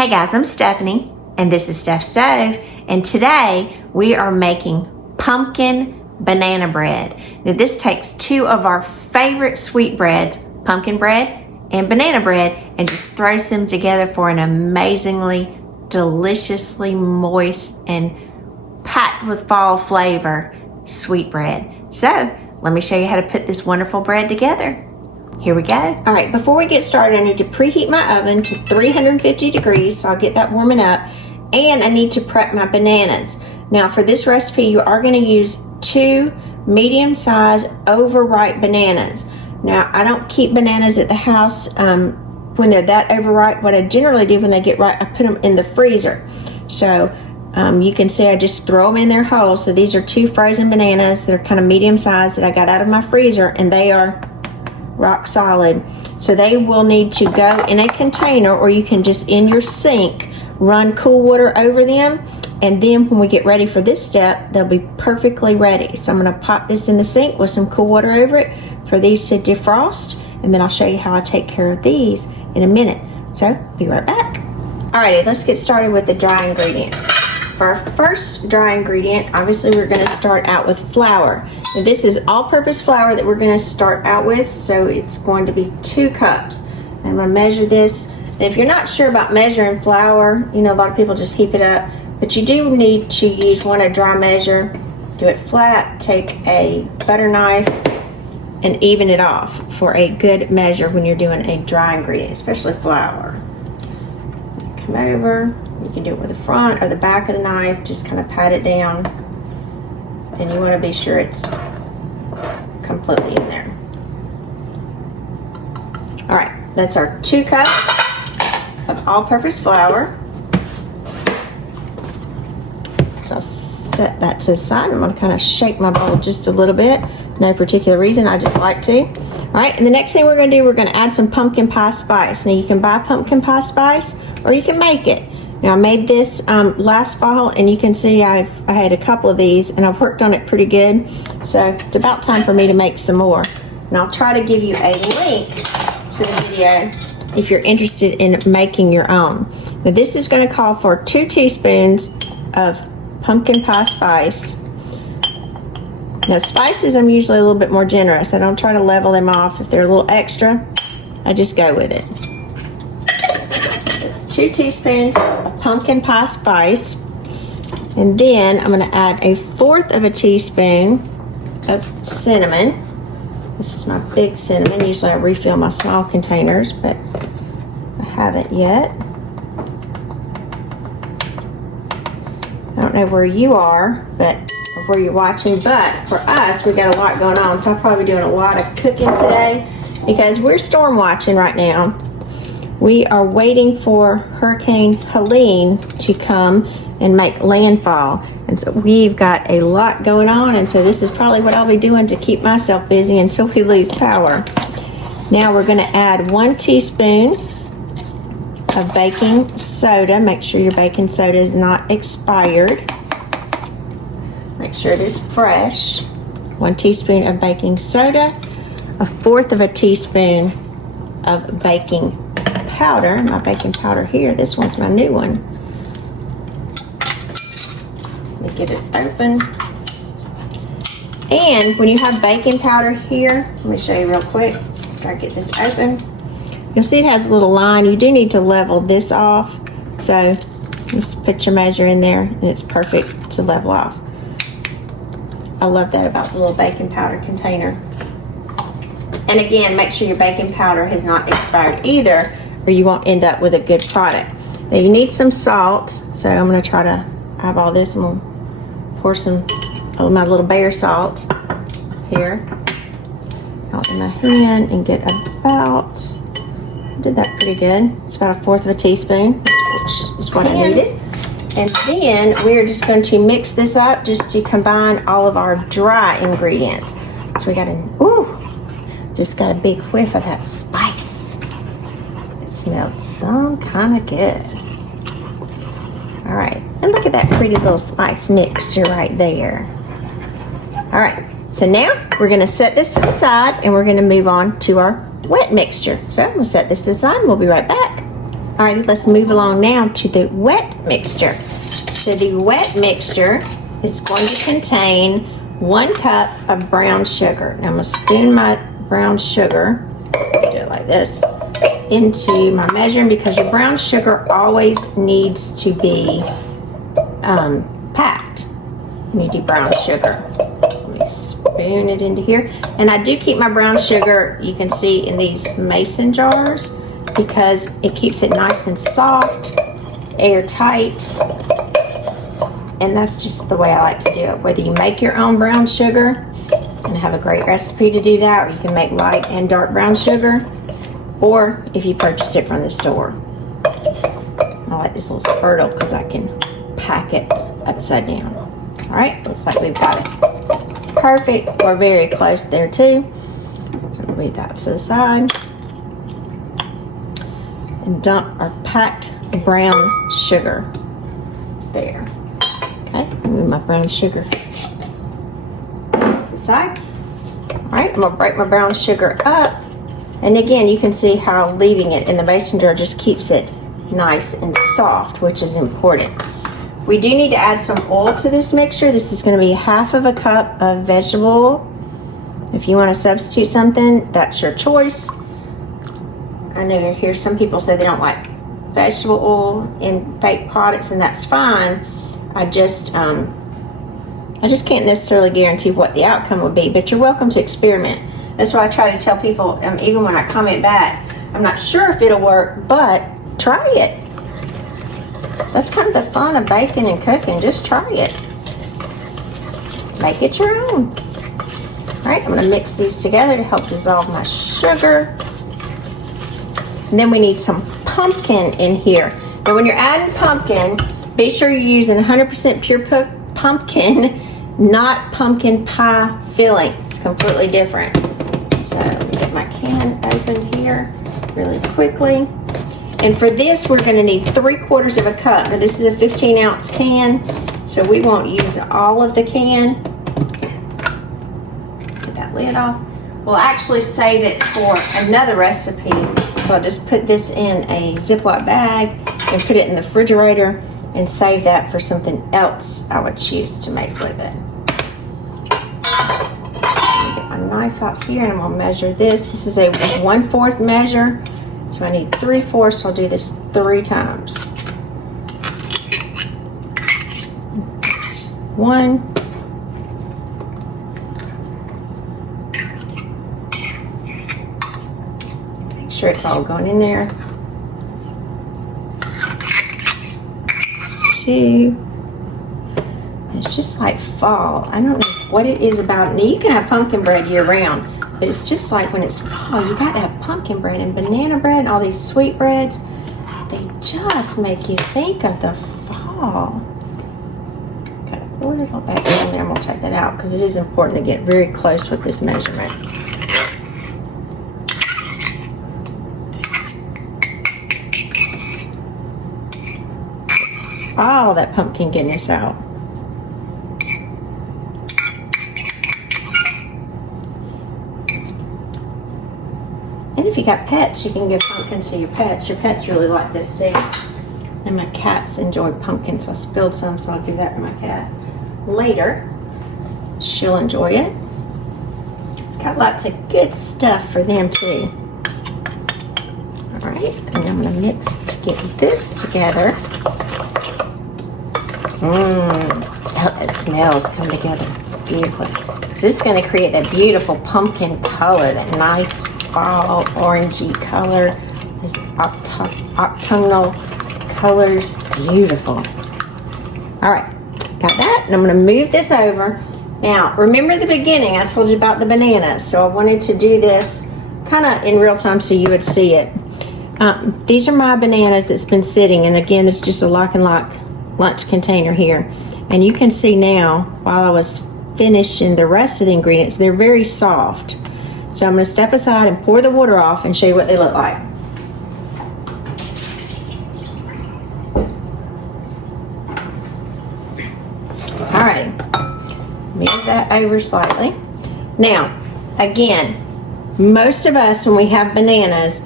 Hey guys, I'm Stephanie, and this is Steph Stove, and today we are making pumpkin banana bread. Now this takes two of our favorite sweet breads, pumpkin bread and banana bread, and just throws them together for an amazingly, deliciously moist and packed with fall flavor sweet bread. So let me show you how to put this wonderful bread together. Here we go. All right, before we get started, I need to preheat my oven to 350 degrees, so I'll get that warming up, and I need to prep my bananas. Now for this recipe, you are gonna use 2 medium-sized overripe bananas. Now I don't keep bananas at the house when they're that overripe. What I generally do when they get ripe, I put them in the freezer. So you can see I just throw them in there whole. So these are 2 frozen bananas that are kind of medium-sized that I got out of my freezer, and they are rock solid. So they will need to go in a container, or you can just in your sink run cool water over them, and then when we get ready for this step, they'll be perfectly ready. So I'm going to pop this in the sink with some cool water over it for these to defrost, and then I'll show you how I take care of these in a minute. So be right back. Alrighty, let's get started with the dry ingredients. For our first dry ingredient, obviously we're going to start out with flour. Now, this is all-purpose flour that we're going to start out with, so it's going to be 2 cups. I'm going to measure this. And if you're not sure about measuring flour, you know, a lot of people just heap it up, but you do need to use a dry measure. Do it flat, take a butter knife, and even it off for a good measure when you're doing a dry ingredient, especially flour. Come over. You can do it with the front or the back of the knife, just kind of pat it down, and you want to be sure it's completely in there. All right, that's our 2 cups of all-purpose flour. So I'll set that to the side. I'm going to kind of shake my bowl just a little bit. No particular reason, I just like to. All right, and the next thing we're going to do, we're going to add some pumpkin pie spice. Now you can buy pumpkin pie spice, or you can make it. Now I made this last fall, and you can see I had a couple of these, and I've worked on it pretty good. So it's about time for me to make some more. And I'll try to give you a link to the video if you're interested in making your own. Now this is going to call for 2 teaspoons of pumpkin pie spice. Now spices, I'm usually a little bit more generous. I don't try to level them off. If they're a little extra, I just go with it. 2 teaspoons of pumpkin pie spice, and then I'm going to add 1/4 of a teaspoon of cinnamon. This is my big cinnamon. Usually I refill my small containers, but I haven't yet. I don't know where you are, but or where you're watching, but for us, we got a lot going on, so I'll probably be doing a lot of cooking today because we're storm watching right now. We are waiting for Hurricane Helene to come and make landfall. And so we've got a lot going on, and so this is probably what I'll be doing to keep myself busy until we lose power. Now we're going to add 1 teaspoon of baking soda. Make sure your baking soda is not expired. Make sure it is fresh. 1 teaspoon of baking soda, 1/4 of a teaspoon of baking powder. My baking powder here, this one's my new one. Let me get it open. And when you have baking powder here, let me show you real quick. Try to get this open. You'll see it has a little line. You do need to level this off. So just put your measure in there, and it's perfect to level off. I love that about the little baking powder container. And again, make sure your baking powder has not expired either, or you won't end up with a good product. Now you need some salt, so I'm going to try to have all this. I'm going to pour some of my little bear salt here out in my hand and get about, I did that pretty good. It's about 1/4 of a teaspoon, which is what I needed. And then we're just going to mix this up just to combine all of our dry ingredients. So we got just got a big whiff of that spice. Smells some kind of good. All right, and look at that pretty little spice mixture right there. All right, so now we're going to set this to the side, and we're going to move on to our wet mixture. So we'll set this to the side, and we'll be right back. Alrighty, let's move along now to the wet mixture. So the wet mixture is going to contain 1 cup of brown sugar. Now I'm going to spoon my brown sugar, do it like this, into my measuring, because your brown sugar always needs to be packed. You need to do brown sugar. Let me spoon it into here. And I do keep my brown sugar, you can see, in these mason jars, because it keeps it nice and soft, airtight, and that's just the way I like to do it. Whether you make your own brown sugar, and have a great recipe to do that, or you can make light and dark brown sugar, or if you purchase it from the store. I like this little spurtle because I can pack it upside down. All right, looks like we've got it perfect. We're very close there too. So we'll leave that to the side and dump our packed brown sugar there. Okay, move my brown sugar to the side. All right, I'm gonna break my brown sugar up. And again, you can see how leaving it in the mason jar just keeps it nice and soft, which is important. We do need to add some oil to this mixture. This is going to be 1/2 cup of vegetable oil. If you want to substitute something, that's your choice. I know you hear some people say they don't like vegetable oil in baked products, and that's fine. I just can't necessarily guarantee what the outcome would be, but you're welcome to experiment. That's why I try to tell people, even when I comment back, I'm not sure if it'll work, but try it. That's kind of the fun of baking and cooking. Just try it. Make it your own. All right, I'm going to mix these together to help dissolve my sugar. And then we need some pumpkin in here. Now, when you're adding pumpkin, be sure you're using 100% pure pumpkin, not pumpkin pie filling. It's completely different. So let me get my can opened here really quickly. And for this, we're going to need 3/4 cup. Now this is a 15-ounce can, so we won't use all of the can. Get that lid off. We'll actually save it for another recipe. So I'll just put this in a Ziploc bag and put it in the refrigerator and save that for something else I would choose to make with it. Get my knife out here and I'm going to measure this. This is a 1/4 measure. So I need 3/4, so I'll do this 3 times. 1. Make sure it's all going in there. 2. It's just like fall. I don't know what it is about it. Now you can have pumpkin bread year round, but it's just like when it's fall, you got to have pumpkin bread and banana bread and all these sweet breads. They just make you think of the fall. Got a little back down there. I'm going to take that out because it is important to get very close with this measurement. All that pumpkin goodness out. And if you got pets, you can give pumpkins to your pets. Your pets really like this too. And my cats enjoy pumpkins, so I spilled some, so I'll give that to my cat later. She'll enjoy it. It's got lots of good stuff for them too. All right, and I'm gonna mix to get this together. Oh, it smells come together beautifully. So this is gonna create that beautiful pumpkin color, that nice fall orangey color, this octonal colors, beautiful. All right, got that, and I'm going to move this over. Now, remember the beginning, I told you about the bananas, so I wanted to do this kind of in real time so you would see it. These are my bananas that's been sitting, and again, it's just a lock and lock lunch container here. And you can see now, while I was finishing the rest of the ingredients, they're very soft. So I'm going to step aside and pour the water off and show you what they look like. All right, move that over slightly. Now, again, most of us, when we have bananas,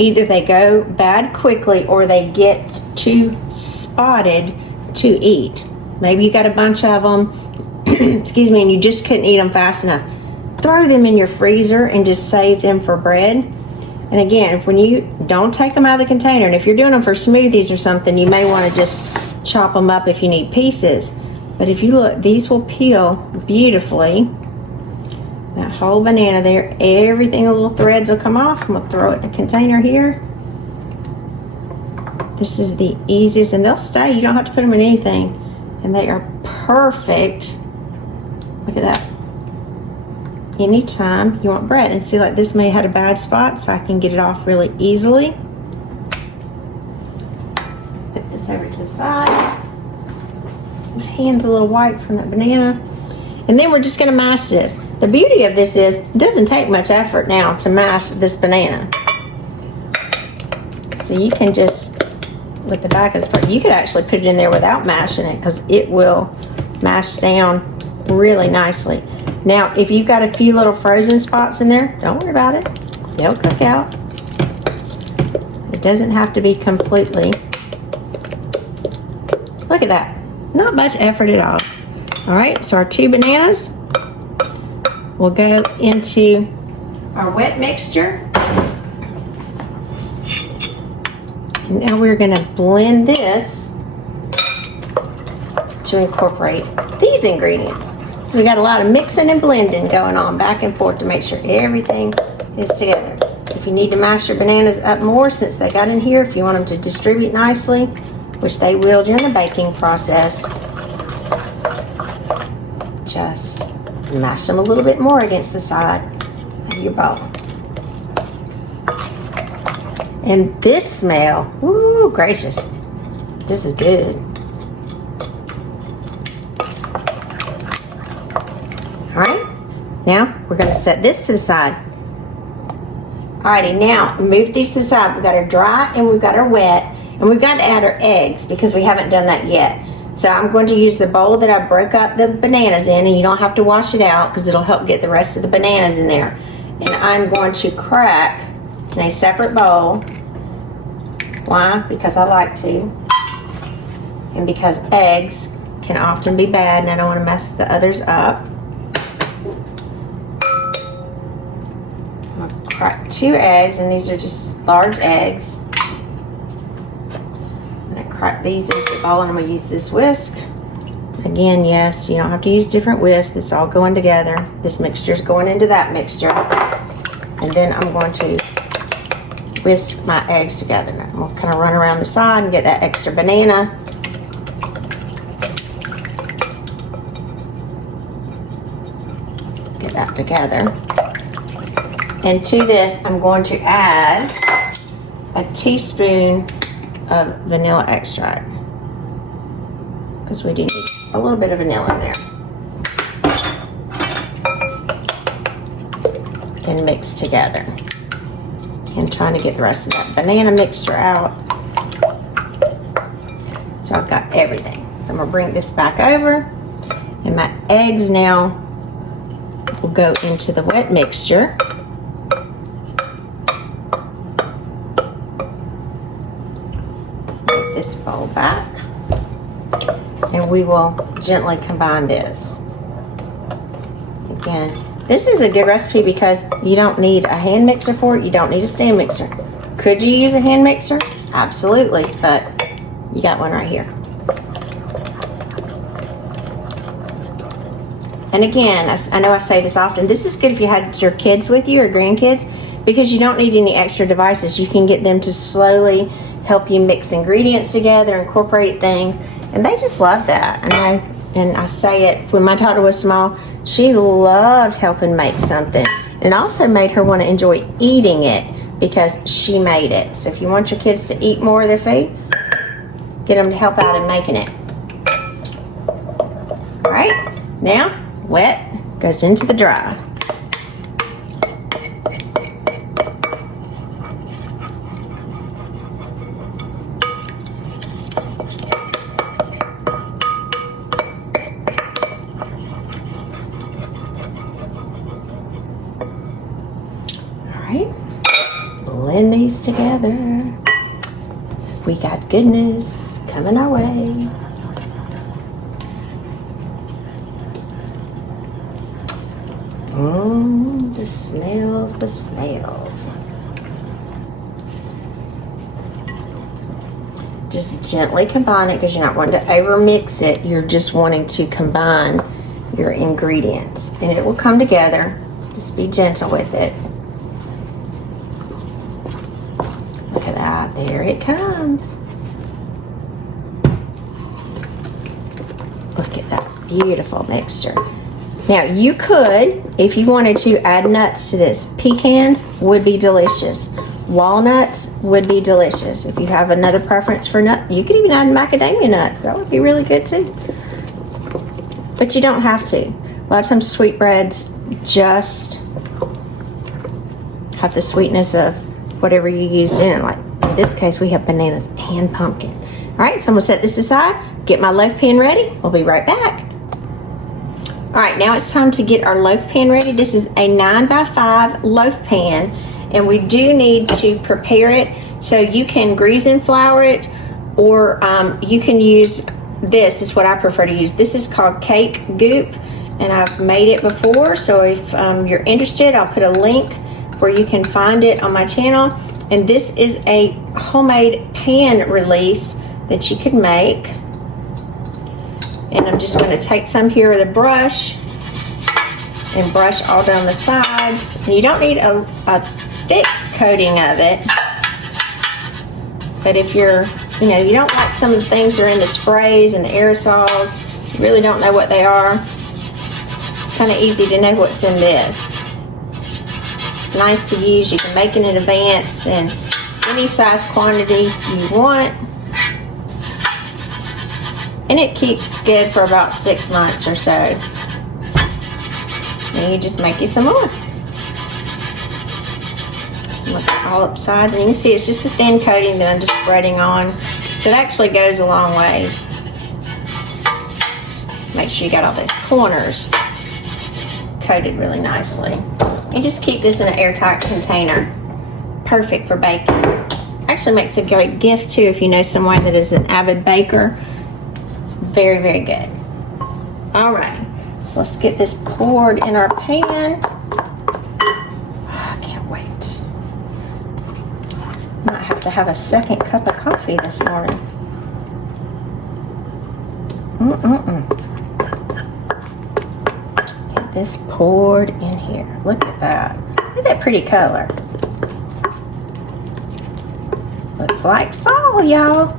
either they go bad quickly or they get too spotted to eat. Maybe you got a bunch of them, excuse me, and you just couldn't eat them fast enough. Throw them in your freezer and just save them for bread. And again, when you don't take them out of the container, and if you're doing them for smoothies or something, you may want to just chop them up if you need pieces. But if you look, these will peel beautifully. That whole banana there, everything, the little threads will come off. I'm going to throw it in a container here. This is the easiest, and they'll stay. You don't have to put them in anything. And they are perfect. Look at that. Anytime you want bread. And see, like this may have had a bad spot, so I can get it off really easily. Put this over to the side. My hand's a little white from that banana. And then we're just going to mash this. The beauty of this is it doesn't take much effort now to mash this banana. So you can just, with the back of this part, you could actually put it in there without mashing it because it will mash down really nicely. Now, if you've got a few little frozen spots in there, don't worry about it. They'll cook out. It doesn't have to be completely. Look at that. Not much effort at all. All right, so our 2 bananas will go into our wet mixture. And now we're going to blend this to incorporate these ingredients. So we got a lot of mixing and blending going on back and forth to make sure everything is together. If you need to mash your bananas up more since they got in here, if you want them to distribute nicely, which they will during the baking process, just mash them a little bit more against the side of your bowl. And this smell, ooh, gracious. This is good. All right, now we're going to set this to the side. Alrighty, now move these to the side. We've got our dry and we've got our wet, and we've got to add our eggs because we haven't done that yet. So I'm going to use the bowl that I broke up the bananas in, and you don't have to wash it out because it'll help get the rest of the bananas in there. And I'm going to crack in a separate bowl. Why? Because I like to. And because eggs can often be bad and I don't want to mess the others up. I'm going to crack 2 eggs, and these are just large eggs. Crack these into the bowl, and I'm going to use this whisk. Again, yes, you don't have to use different whisks. It's all going together. This mixture is going into that mixture. And then I'm going to whisk my eggs together. I'm going to kind of run around the side and get that extra banana. Get that together. And to this, I'm going to add a teaspoon of vanilla extract because we do need a little bit of vanilla in there. And mix together. And trying to get the rest of that banana mixture out. So I've got everything. So I'm gonna bring this back over, and my eggs now will go into the wet mixture. This bowl back, and we will gently combine this. Again, this is a good recipe because you don't need a hand mixer for it. You don't need a stand mixer. Could you use a hand mixer? Absolutely, but you got one right here. And again, I know I say this often, this is good if you had your kids with you or grandkids because you don't need any extra devices. You can get them to slowly help you mix ingredients together, incorporate things, and they just love that. And I say it, when my daughter was small, she loved helping make something, and also made her want to enjoy eating it because she made it. So if you want your kids to eat more of their food, get them to help out in making it. All right, now wet goes into the dry. Blend these this together. We got goodness coming our way. The smells, the smells. Just gently combine it because you're not wanting to over mix it. You're just wanting to combine your ingredients and it will come together. Just be gentle with it. Look at that, there it comes. Look at that beautiful mixture. Now you could, if you wanted to, add nuts to this. Pecans would be delicious. Walnuts would be delicious. If you have another preference for nut, you could even add macadamia nuts. That would be really good too. But you don't have to. A lot of times sweetbreads just have the sweetness of whatever you used in it. Like in this case, we have bananas and pumpkin. All right, so I'm gonna set this aside, get my loaf pan ready. We'll be right back. All right, now it's time to get our loaf pan ready. This is a 9x5 loaf pan, and we do need to prepare it. So you can grease and flour it, or you can use this is what I prefer to use. This is called Cake Goop, and I've made it before. So if you're interested, I'll put a link where you can find it on my channel. And this is a homemade pan release that you could make. And I'm just going to take some here with a brush and brush all down the sides. And you don't need a thick coating of it. But if you're, you don't like some of the things that are in the sprays and the aerosols, you really don't know what they are, it's kind of easy to know what's in this. It's nice to use. You can make it in advance in any size quantity you want. And it keeps good for about 6 months or so. And you just make you some more. Look all up sides, and you can see it's just a thin coating that I'm just spreading on. It actually goes a long ways. Make sure you got all those corners coated really nicely. And just keep this in an airtight container. Perfect for baking. Actually makes a great gift too if you know someone that is an avid baker. Very, very good. All right, so let's get this poured in our pan. I can't wait. Might have to have a second cup of coffee this morning. Get this poured in here. Look at that. Look at that pretty color. Looks like fall, y'all.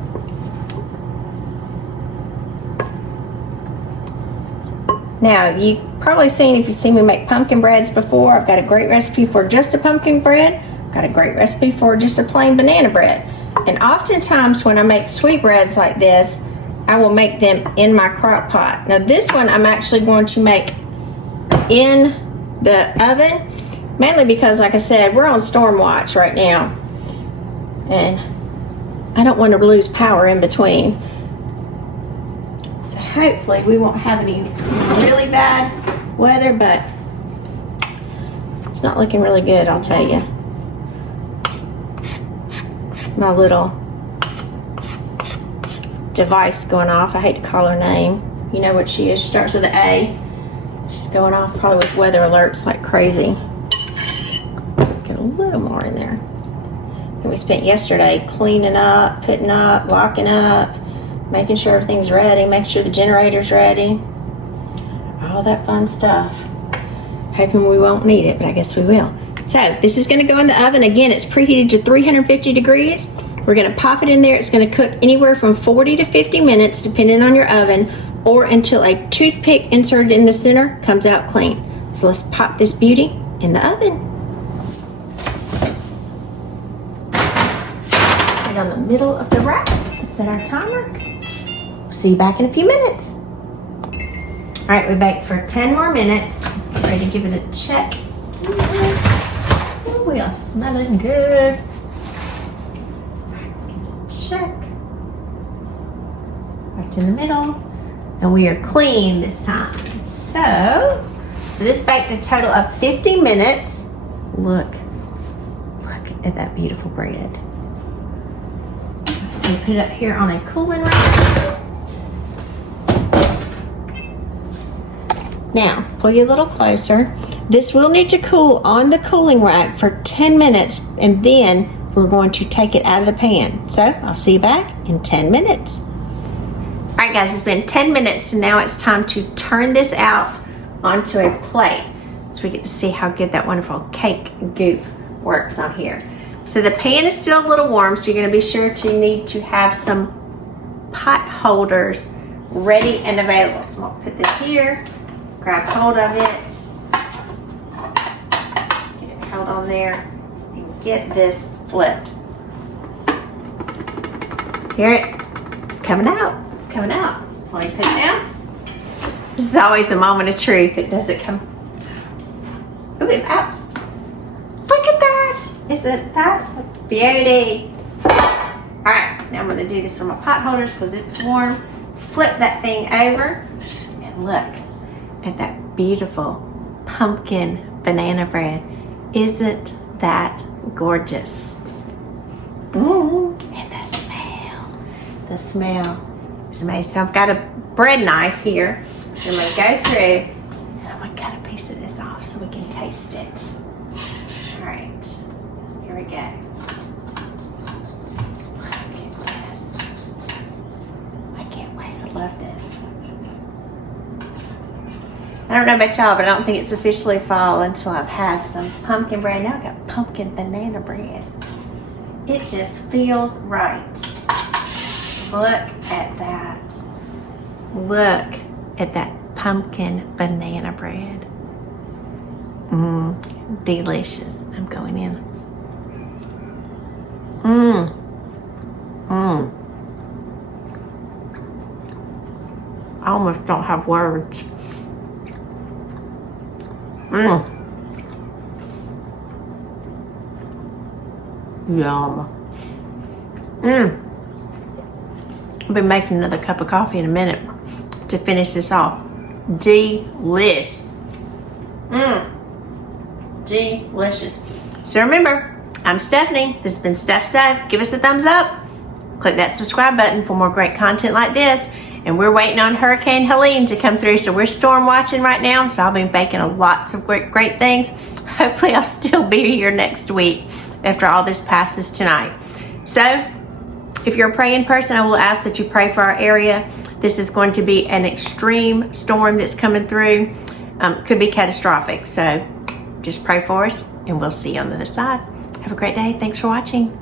Now, you've probably seen, if you've seen me make pumpkin breads before, I've got a great recipe for just a pumpkin bread. I've got a great recipe for just a plain banana bread. And oftentimes when I make sweetbreads like this, I will make them in my crock pot. Now this one I'm actually going to make in the oven, mainly because, like I said, we're on storm watch right now. And I don't want to lose power in between. Hopefully we won't have any really bad weather, but it's not looking really good, I'll tell you. It's my little device going off. I hate to call her name. You know what she is. She starts with an A. She's going off probably with weather alerts like crazy. Get a little more in there. And we spent yesterday cleaning up, putting up, locking up, making sure everything's ready, making sure the generator's ready. All that fun stuff. Hoping we won't need it, but I guess we will. So this is gonna go in the oven. Again, it's preheated to 350 degrees. We're gonna pop it in there. It's gonna cook anywhere from 40 to 50 minutes, depending on your oven, or until a toothpick inserted in the center comes out clean. So let's pop this beauty in the oven. Put it on the middle of the rack. Set our timer. See you back in a few minutes. All right, we baked for 10 more minutes. Let's get ready to give it a check. Ooh, we are smelling good. All right, give it a check. Right in the middle. And we are clean this time. So this baked a total of 50 minutes. Look at at that beautiful bread. And put it up here on a cooling rack. Now, pull you a little closer. This will need to cool on the cooling rack for 10 minutes, and then we're going to take it out of the pan. So, I'll see you back in 10 minutes. All right, guys, it's been 10 minutes, so now it's time to turn this out onto a plate so we get to see how good that wonderful cake goop works on here. So the pan is still a little warm, so you're going to be sure to need to have some pot holders ready and available. So I'm going to put this here, grab hold of it, get it held on there, and get this flipped. Hear it? It's coming out. It's coming out. So let me put it down. This is always the moment of truth. It doesn't come. Ooh, it's out. Look at that. Isn't that a beauty? All right, now I'm going to do this on my pot holders because it's warm. Flip that thing over and look at that beautiful pumpkin banana bread. Isn't that gorgeous? And the smell is amazing. So I've got a bread knife here. I'm going to go through and I'm going to cut a piece of this off so we can taste it. All right, here we go. Look at this. I can't wait. I love this. I don't know about y'all, but I don't think it's officially fall until I've had some pumpkin bread. Now I've got pumpkin banana bread. It just feels right. Look at that. Look at that pumpkin banana bread. Delicious. I'm going in. I almost don't have words. Yum. I'll be making another cup of coffee in a minute to finish this off. Delish. Delicious. So remember, I'm Stephanie. This has been Steph Stove. Give us a thumbs up. Click that subscribe button for more great content like this. And we're waiting on Hurricane Helene to come through. So we're storm watching right now. So I'll be baking lots of great things. Hopefully I'll still be here next week after all this passes tonight. So if you're a praying person, I will ask that you pray for our area. This is going to be an extreme storm that's coming through. Could be catastrophic. So just pray for us and we'll see you on the other side. Have a great day. Thanks for watching.